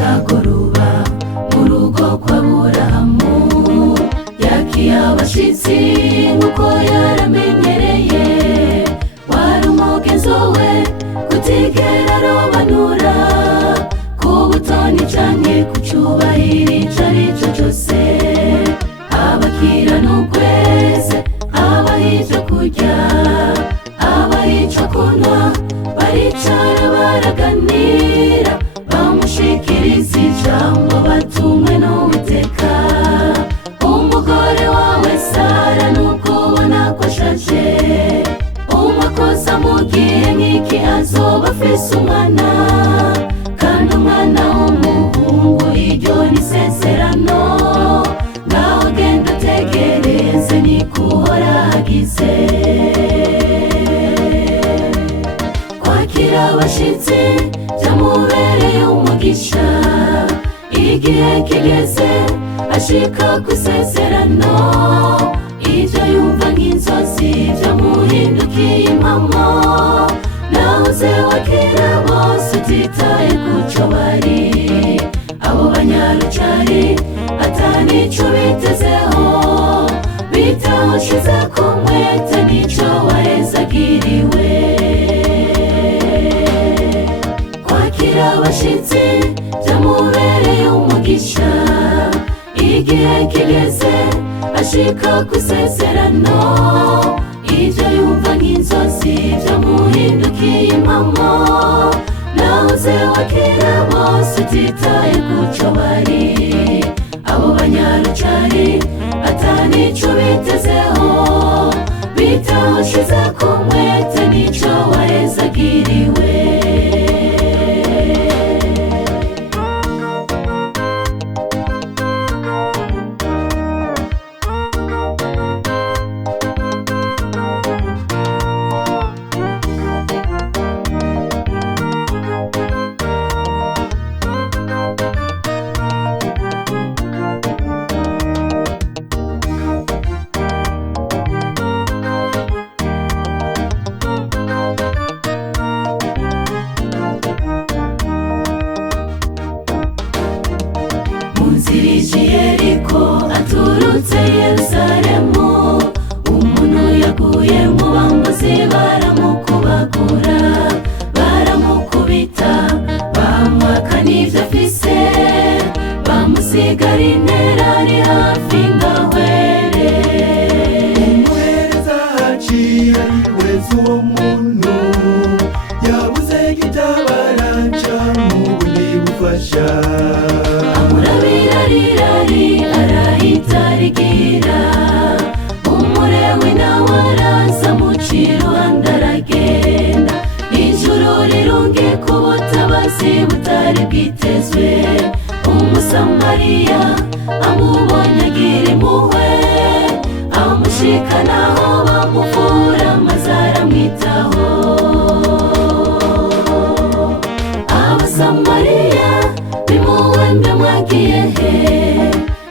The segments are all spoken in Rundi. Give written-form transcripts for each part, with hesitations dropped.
kagoroba mu rugo kwa Burahamu yakiye abashitsi nk'uko yaramenyereye. Wari umugenzo we kutigera arobanura ku butoni canke ku cubahiro ico arico cose. Abakiranugweze abaha ico kurya abaha ico kunywa, baricara baraganira bamushikiriza ijambo batumwe n'Uwiteka. Umugore wawe Sara nubwo ubona ko ashaje, umakosa mu gihe nk'iki azoba afise umwana, kandi umwana w'umuhungu. Iryo ni isezerano, ngaho genda utegereze niko Uhoraho agize. Kwakira abashitsi vyamubereye umugisha, igihe kigeze ashika kw'isezerano. Ivyo yumva nk'inzozi vyamuhindukiye impamo, nahoze wakira bose utitaye kuco bari. Abo banyarucari atanico bitezeho, bitaho ushize ku mwete nico wahezagiriwe. Kwakira abashitsi vyamubereye umugisha, igihe kigeze ashika kw'isezerano. Ivyo yumva nk'inzozi vyamuhindukiye impamo, nahoze wakira bose utitaye kuco bari. Abo banyarucari atanico bitezeho, bitaho ushize ku mwete nico wahezagiriwe. Munzirije Yeriko aturutse Yerusalemu, umuntu yaguye mu bambuzi baramukubagura, baramukubita bamwaka n'ivyo afise, bamusigara intera ari hafi ngahwere. Umuhereza haciye yiweza uwo muntu, yabuze gitabara canke ubundi bufasha. Amurabirarirari arahita arigira, umurewe nawe araza mucira iruhande aragenda. Ijuru rirungika ubutabazi butari bwitezwe, Umusamariya amubonye agira impuhwe, amushikana aho bamuvura maze aramwitaho. Abasamariya b'impuhwe mbe mwagiye he?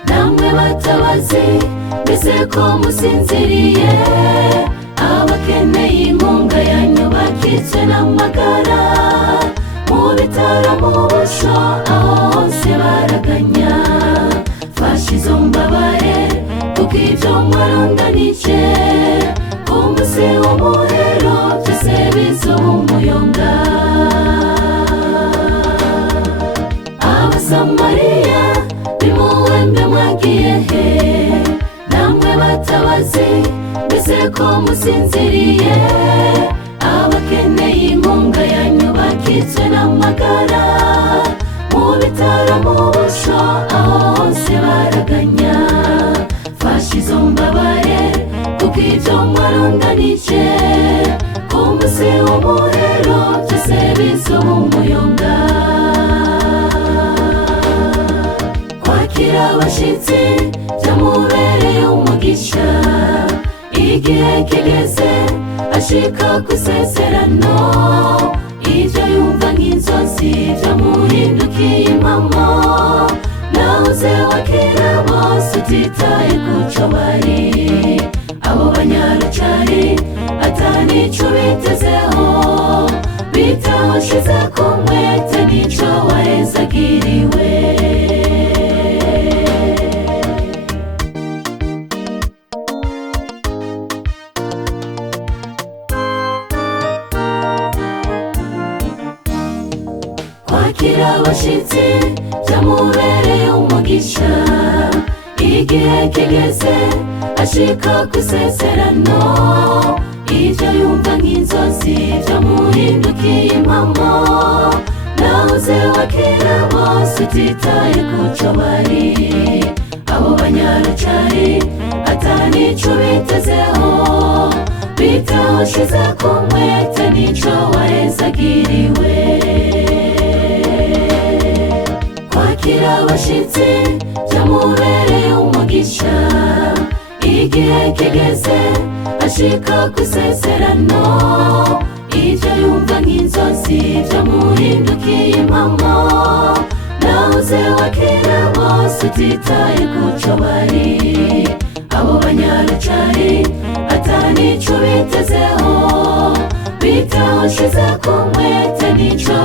Namwe batabazi mbese ko musinziriye? Abakeneye inkunga yanyu bakitswe n'amagara, mu bitaro mu busho aho hose baraganya. Fasha izo mbabare kuko ivyo mwarundanije, ku musi w'umuhero vyose bizoba umuyonga. Abasamariya b'impuhwe mbe mwagiye he? Namwe batabazi mbese ko musinziriye? Abakeneye inkunga yanyu bakitswe n'amagara, mu bitaro mu busho aho hose baraganya. Fasha izo mbabare kuko ivyo mwarundanije, ku musi w'umuhero vyose bizoba umuyonga. Kwakira abashitsi vyamubereye umugisha, igihe kigeze ashika kw'isezerano. Ivyo yumva nk'inzozi vyamuhindukiye impamo, nahoze wakira bose utitaye kuco bari. Abo banyarucari atanico bitezeho, bitaho ushize ku mwete nico wahezagiriwe. kwakira abashitsi byamubereye umugisha, igihe kigeze ashika kw'isezerano, ibyo yumva nk'inzozi byamuhindukiye impamo, nahoze wakira bose utitaye kuco bari, abo banyarucari atanico bitezeho, bitaho shize ku mwete nico wahezagiriwe. Kwakira abashitsi byamubereye umugisha, igihe kigeze ashika kw'isezerano, ibyo yumva nk'inzozi byamuhindukiye impamo, nahoze wakira bose utitaye kuco bari, abo banyarucari atanico bitezeho, bitaho shize ku mwete nico